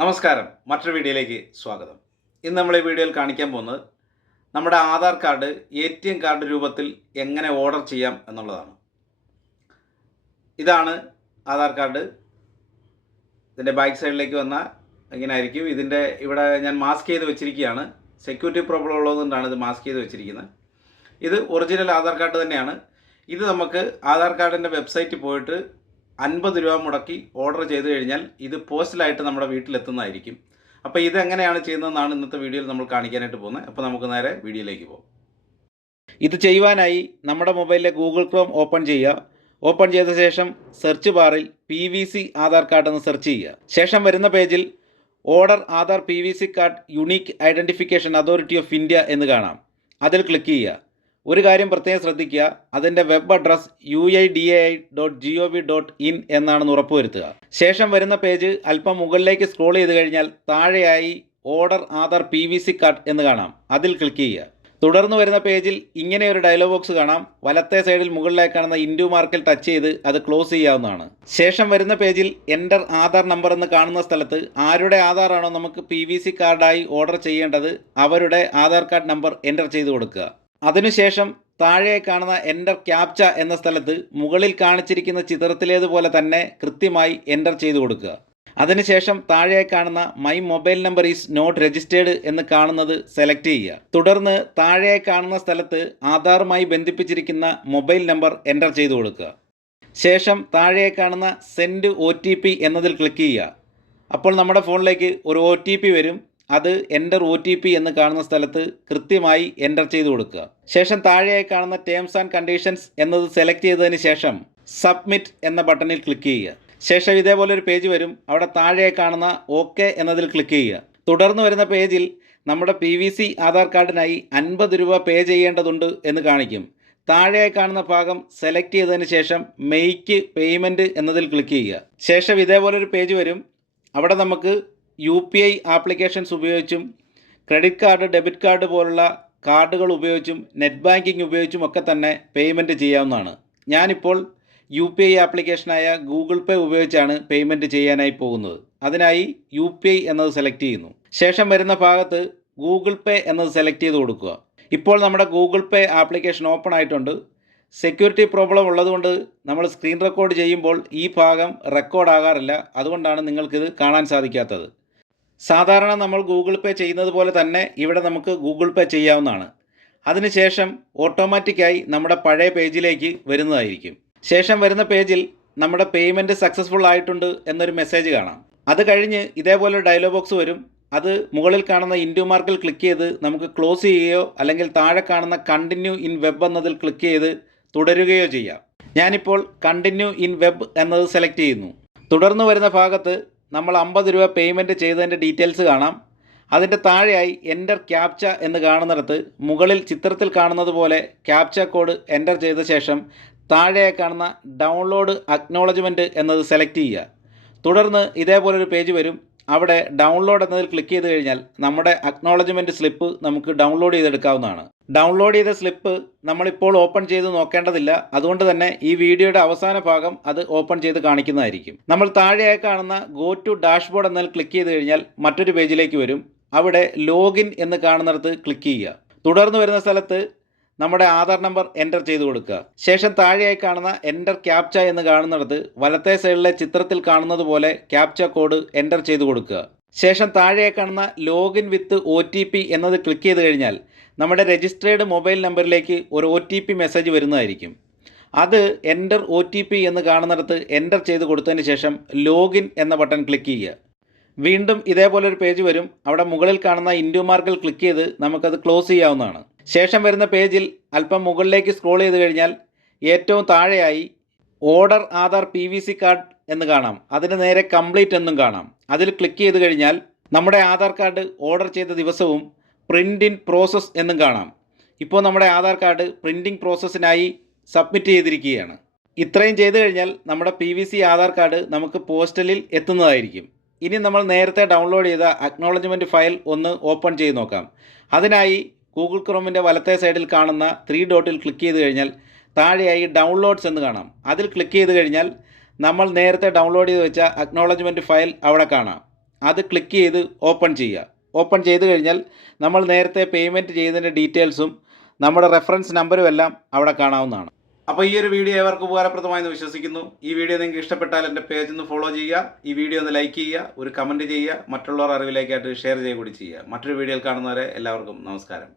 നമസ്കാരം. മറ്റൊരു വീഡിയോയിലേക്ക് സ്വാഗതം. ഇന്ന് നമ്മൾ ഈ വീഡിയോയിൽ കാണിക്കാൻ പോകുന്നത് നമ്മുടെ Aadhaar card A T M card രൂപത്തിൽ എങ്ങനെ ഓർഡർ ചെയ്യാം എന്നുള്ളതാണ്. ഇതാണ് ആധാർ കാർഡ്. ഇതിന്റെ ബാക്ക് സൈഡിലേക്ക് വന്ന ഇങ്ങനെ ആയിരിക്കും ഇതിന്റെ ഇവിടെ ഞാൻ മാസ്ക് ചെയ്ത് വെച്ചിരിക്കുകയാണ്. സെക്യൂരിറ്റി പ്രോബ്ലം ഉള്ളതുകൊണ്ടാണ് ഇത് മാസ്ക് ചെയ്ത് വെച്ചിരിക്കുന്നത്. ഇത് ഒറിജിനൽ ആധാർ കാർഡ് തന്നെയാണ്. ഇത് നമുക്ക് ആധാർ കാർഡിന്റെ വെബ്സൈറ്റിൽ പോയിട്ട് അൻപത് രൂപ മുടക്കി ഓർഡർ ചെയ്ത് കഴിഞ്ഞാൽ ഇത് പോസ്റ്റലായിട്ട് നമ്മുടെ വീട്ടിലെത്തുന്നതായിരിക്കും. അപ്പോൾ ഇത് എങ്ങനെയാണ് ചെയ്യുന്നതെന്നാണ് ഇന്നത്തെ വീഡിയോയിൽ നമ്മൾ കാണിക്കാനായിട്ട് പോകുന്നത്. അപ്പോൾ നമുക്ക് നേരെ വീഡിയോയിലേക്ക് പോകാം. ഇത് ചെയ്യുവാനായി നമ്മുടെ മൊബൈലിലെ ഗൂഗിൾ ക്രോം ഓപ്പൺ ചെയ്യുക. ഓപ്പൺ ചെയ്ത ശേഷം സെർച്ച് ബാറിൽ P V C Aadhaar card എന്ന് സെർച്ച് ചെയ്യുക. ശേഷം വരുന്ന പേജിൽ order Aadhaar P V C card unique identification authority of India എന്ന് കാണാം. അതിൽ ക്ലിക്ക് ചെയ്യുക. ഒരു കാര്യം പ്രത്യേകം ശ്രദ്ധിക്കുക. അതിന്റെ web address U I D A I dot G O V dot in എന്നാണെന്ന് ഉറപ്പുവരുത്തുക. ശേഷം വരുന്ന പേജ് അല്പം മുകളിലേക്ക് സ്ക്രോൾ ചെയ്ത് കഴിഞ്ഞാൽ താഴെയായി order Aadhaar P V C card എന്ന് കാണാം. അതിൽ ക്ലിക്ക് ചെയ്യുക. തുടർന്ന് വരുന്ന പേജിൽ ഇങ്ങനെ ഒരു ഡയലോഗ് ബോക്സ് കാണാം. വലത്തെ സൈഡിൽ മുകളിലേക്ക് കാണുന്ന ഇൻഡു മാർക്കിൽ ടച്ച് ചെയ്ത് അത് ക്ലോസ് ചെയ്യാവുന്നതാണ്. ശേഷം വരുന്ന പേജിൽ എന്റർ ആധാർ നമ്പർ എന്ന് കാണുന്ന സ്ഥലത്ത് ആരുടെ ആധാറാണോ നമുക്ക് പി വി സി കാർഡായി ഓർഡർ ചെയ്യേണ്ടത് അവരുടെ ആധാർ കാർഡ് നമ്പർ എന്റർ ചെയ്ത് കൊടുക്കുക. അതിനുശേഷം താഴെ കാണുന്ന എന്റർ ക്യാപ്ച എന്ന സ്ഥലത്ത് മുകളിൽ കാണിച്ചിരിക്കുന്ന ചിത്രത്തിലേതുപോലെ തന്നെ കൃത്യമായി എന്റർ ചെയ്തു കൊടുക്കുക. അതിനുശേഷം താഴെ കാണുന്ന my mobile number is not registered എന്ന് കാണുന്നത് സെലക്ട് ചെയ്യുക. തുടർന്ന് താഴെ കാണുന്ന സ്ഥലത്ത് ആധാറുമായി ബന്ധിപ്പിച്ചിരിക്കുന്ന മൊബൈൽ നമ്പർ എന്റർ ചെയ്തു കൊടുക്കുക. ശേഷം താഴെ കാണുന്ന സെൻഡ് ഒ എന്നതിൽ ക്ലിക്ക് ചെയ്യുക. അപ്പോൾ നമ്മുടെ ഫോണിലേക്ക് ഒരു ഒ വരും. അത് എന്റർ ഒ ടി പി എന്ന് കാണുന്ന സ്ഥലത്ത് കൃത്യമായി എന്റർ ചെയ്ത് കൊടുക്കുക. ശേഷം താഴെയായി കാണുന്ന ടേംസ് ആൻഡ് കണ്ടീഷൻസ് എന്നത് സെലക്ട് ചെയ്തതിന് ശേഷം സബ്മിറ്റ് എന്ന ബട്ടണിൽ ക്ലിക്ക് ചെയ്യുക. ശേഷം ഇതേപോലെ ഒരു പേജ് വരും. അവിടെ താഴെ കാണുന്ന ഓക്കെ എന്നതിൽ ക്ലിക്ക് ചെയ്യുക. തുടർന്ന് വരുന്ന പേജിൽ നമ്മുടെ പി വി സി ആധാർ കാർഡിനായി അൻപത് രൂപ പേ ചെയ്യേണ്ടതുണ്ട് എന്ന് കാണിക്കും. താഴെയായി കാണുന്ന ഭാഗം സെലക്ട് ചെയ്തതിന് ശേഷം മെയ്ക്ക് പേയ്മെന്റ് എന്നതിൽ ക്ലിക്ക് ചെയ്യുക. ശേഷം ഇതേപോലെ ഒരു പേജ് വരും. അവിടെ നമുക്ക് യു പി ഐ ആപ്ലിക്കേഷൻസ് ഉപയോഗിച്ചും ക്രെഡിറ്റ് കാർഡ് ഡെബിറ്റ് കാർഡ് പോലുള്ള കാർഡുകൾ ഉപയോഗിച്ചും നെറ്റ് ബാങ്കിങ് ഉപയോഗിച്ചും ഒക്കെ തന്നെ പേയ്മെന്റ് ചെയ്യാവുന്നതാണ്. ഞാനിപ്പോൾ യു പി ഐ ആപ്ലിക്കേഷനായ ഗൂഗിൾ പേ ഉപയോഗിച്ചാണ് പേയ്മെന്റ് ചെയ്യാനായി പോകുന്നത്. അതിനായി യു പി ഐ എന്നത് സെലക്ട് ചെയ്യുന്നു. ശേഷം വരുന്ന ഭാഗത്ത് ഗൂഗിൾ പേ എന്നത് സെലക്ട് ചെയ്ത് കൊടുക്കുക. ഇപ്പോൾ നമ്മുടെ ഗൂഗിൾ പേ ആപ്ലിക്കേഷൻ ഓപ്പൺ ആയിട്ടുണ്ട്. സെക്യൂരിറ്റി പ്രോബ്ലം ഉള്ളതുകൊണ്ട് നമ്മൾ സ്ക്രീൻ റെക്കോർഡ് ചെയ്യുമ്പോൾ ഈ ഭാഗം റെക്കോർഡ് ആകാറില്ല. അതുകൊണ്ടാണ് നിങ്ങൾക്കിത് കാണാൻ സാധിക്കാത്തത്. സാധാരണ നമ്മൾ ഗൂഗിൾ പേ ചെയ്യുന്നത് പോലെ തന്നെ ഇവിടെ നമുക്ക് ഗൂഗിൾ പേ ചെയ്യാവുന്നതാണ്. അതിനുശേഷം ഓട്ടോമാറ്റിക്കായി നമ്മുടെ പഴയ പേജിലേക്ക് വരുന്നതായിരിക്കും. ശേഷം വരുന്ന പേജിൽ നമ്മുടെ പേയ്മെന്റ് സക്സസ്ഫുൾ ആയിട്ടുണ്ട് എന്നൊരു മെസ്സേജ് കാണാം. അത് കഴിഞ്ഞ് ഇതേപോലെ ഡയലോഗ് ബോക്സ് വരും. അത് മുകളിൽ കാണുന്ന ഇൻഡു മാർക്കിൽ ക്ലിക്ക് ചെയ്ത് നമുക്ക് ക്ലോസ് ചെയ്യുകയോ അല്ലെങ്കിൽ താഴെ കാണുന്ന കണ്ടിന്യൂ ഇൻ വെബ് എന്നതിൽ ക്ലിക്ക് ചെയ്ത് തുടരുകയോ ചെയ്യാം. ഞാനിപ്പോൾ കണ്ടിന്യൂ ഇൻ വെബ് എന്നത് സെലക്ട് ചെയ്യുന്നു. തുടർന്ന് വരുന്ന ഭാഗത്ത് നമ്മൾ അമ്പത് രൂപ പേയ്മെന്റ് ചെയ്തതിന്റെ ഡീറ്റെയിൽസ് കാണാം. അതിന്റെ താഴെയായി എന്റർ ക്യാപ്ച എന്ന് കാണുന്നിടത്ത് മുകളിൽ ചിത്രത്തിൽ കാണുന്നത് പോലെ ക്യാപ്ച കോഡ് എന്റർ ചെയ്ത ശേഷം താഴെ കാണുന്ന ഡൗൺലോഡ് അക്നോളജ്മെന്റ് എന്നത് സെലക്ട് ചെയ്യുക. തുടർന്ന് ഇതേപോലൊരു പേജ് വരും. അവിടെ ഡൗൺലോഡ് എന്നതിൽ ക്ലിക്ക് ചെയ്ത് കഴിഞ്ഞാൽ നമ്മുടെ അക്നോളജ്മെന്റ് സ്ലിപ്പ് നമുക്ക് ഡൗൺലോഡ് ചെയ്തെടുക്കാവുന്നതാണ്. ഡൗൺലോഡ് ചെയ്ത സ്ലിപ്പ് നമ്മളിപ്പോൾ ഓപ്പൺ ചെയ്ത് നോക്കേണ്ടതില്ല. അതുകൊണ്ട് തന്നെ ഈ വീഡിയോയുടെ അവസാന ഭാഗം അത് ഓപ്പൺ ചെയ്ത് കാണിക്കുന്നതായിരിക്കും. നമ്മൾ താഴെയായി കാണുന്ന ഗോ ടു ഡാഷ്ബോർഡ് എന്നതിൽ ക്ലിക്ക് ചെയ്ത് കഴിഞ്ഞാൽ മറ്റൊരു പേജിലേക്ക് വരും. അവിടെ ലോഗിൻ എന്ന് കാണുന്നിടത്ത് ക്ലിക്ക് ചെയ്യുക. തുടർന്ന് വരുന്ന സ്ഥലത്ത് നമ്മുടെ ആധാർ നമ്പർ എന്റർ ചെയ്തു കൊടുക്കുക. ശേഷം താഴെയായി കാണുന്ന എന്റർ ക്യാപ്ച എന്ന് കാണുന്നിടത്ത് വലത്തെ സൈഡിലെ ചിത്രത്തിൽ കാണുന്നത് പോലെ ക്യാപ്ച കോഡ് എന്റർ ചെയ്തു കൊടുക്കുക. ശേഷം താഴെ കാണുന്ന login with O T P എന്നത് ക്ലിക്ക് ചെയ്ത് കഴിഞ്ഞാൽ നമ്മുടെ രജിസ്റ്റേർഡ് മൊബൈൽ നമ്പറിലേക്ക് ഒരു ഒ ടി പി മെസ്സേജ് വരുന്നതായിരിക്കും. അത് എന്റർ ഒ ടി പി എന്ന് കാണുന്നിടത്ത് എന്റർ ചെയ്ത് കൊടുത്തതിന് ശേഷം ലോഗിൻ എന്ന ബട്ടൺ ക്ലിക്ക് ചെയ്യുക. വീണ്ടും ഇതേപോലെ ഒരു പേജ് വരും. അവിടെ മുകളിൽ കാണുന്ന ഇൻഡു മാർക്കിൽ ക്ലിക്ക് ചെയ്ത് നമുക്കത് ക്ലോസ് ചെയ്യാവുന്നതാണ്. ശേഷം വരുന്ന പേജിൽ അല്പം മുകളിലേക്ക് സ്ക്രോൾ ചെയ്ത് കഴിഞ്ഞാൽ ഏറ്റവും താഴെയായി order Aadhaar P V C card എന്ന് കാണാം. അതിന് നേരെ കംപ്ലീറ്റ് എന്നും കാണാം. അതിൽ ക്ലിക്ക് ചെയ്ത് കഴിഞ്ഞാൽ നമ്മുടെ ആധാർ കാർഡ് ഓർഡർ ചെയ്ത ദിവസവും പ്രിന്റ് ഇൻ പ്രോസസ്സ് എന്നും കാണാം. ഇപ്പോൾ നമ്മുടെ ആധാർ കാർഡ് പ്രിന്റിംഗ് പ്രോസസ്സിനായി സബ്മിറ്റ് ചെയ്തിരിക്കുകയാണ്. ഇത്രയും ചെയ്തു കഴിഞ്ഞാൽ നമ്മുടെ P V C Aadhaar card നമുക്ക് പോസ്റ്റലിൽ എത്തുന്നതായിരിക്കും. ഇനി നമ്മൾ നേരത്തെ ഡൗൺലോഡ് ചെയ്ത അക്നോളജ്മെന്റ് ഫയൽ ഒന്ന് ഓപ്പൺ ചെയ്ത് നോക്കാം. അതിനായി ഗൂഗിൾ ക്രോമിന്റെ വലത്തെ സൈഡിൽ കാണുന്ന ത്രീ ഡോട്ടിൽ ക്ലിക്ക് ചെയ്ത് കഴിഞ്ഞാൽ താഴെയായി ഡൗൺലോഡ്സ് എന്ന് കാണാം. അതിൽ ക്ലിക്ക് ചെയ്ത് കഴിഞ്ഞാൽ നമ്മൾ നേരത്തെ ഡൗൺലോഡ് ചെയ്ത് വെച്ച അക്നോളജ്മെന്റ് ഫയൽ അവിടെ കാണാം. അത് ക്ലിക്ക് ചെയ്ത് ഓപ്പൺ ചെയ്യുക. ഓപ്പൺ ചെയ്ത് കഴിഞ്ഞാൽ നമ്മൾ നേരത്തെ പേയ്മെന്റ് ചെയ്തതിന്റെ ഡീറ്റെയിൽസും നമ്മുടെ റെഫറൻസ് നമ്പറും എല്ലാം അവിടെ കാണാവുന്നതാണ്. അപ്പോൾ ഈ ഒരു വീഡിയോ ഏവർക്ക് ഉപകാരപ്രദമായെന്ന് വിശ്വസിക്കുന്നു. ഈ വീഡിയോ നിങ്ങൾക്ക് ഇഷ്ടപ്പെട്ടാൽ എന്റെ പേജ് ഒന്ന് ഫോളോ ചെയ്യുക. ഈ വീഡിയോ ഒന്ന് ലൈക്ക് ചെയ്യുക. ഒരു കമന്റ് ചെയ്യുക. മറ്റുള്ളവർ അറിവിലേക്കായിട്ട് ഷെയർ ചെയ്യുക കൂടി ചെയ്യുക. മറ്റൊരു വീഡിയോയിൽ കാണുന്നവരെ എല്ലാവർക്കും നമസ്കാരം.